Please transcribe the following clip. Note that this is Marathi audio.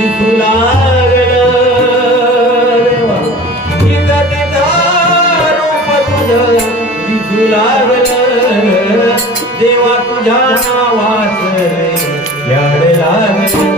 दिसू लागलं देवा इथं तिथं रूप तुझं दिसू लागलं देवा तुझ्या नावाचं याड लागलं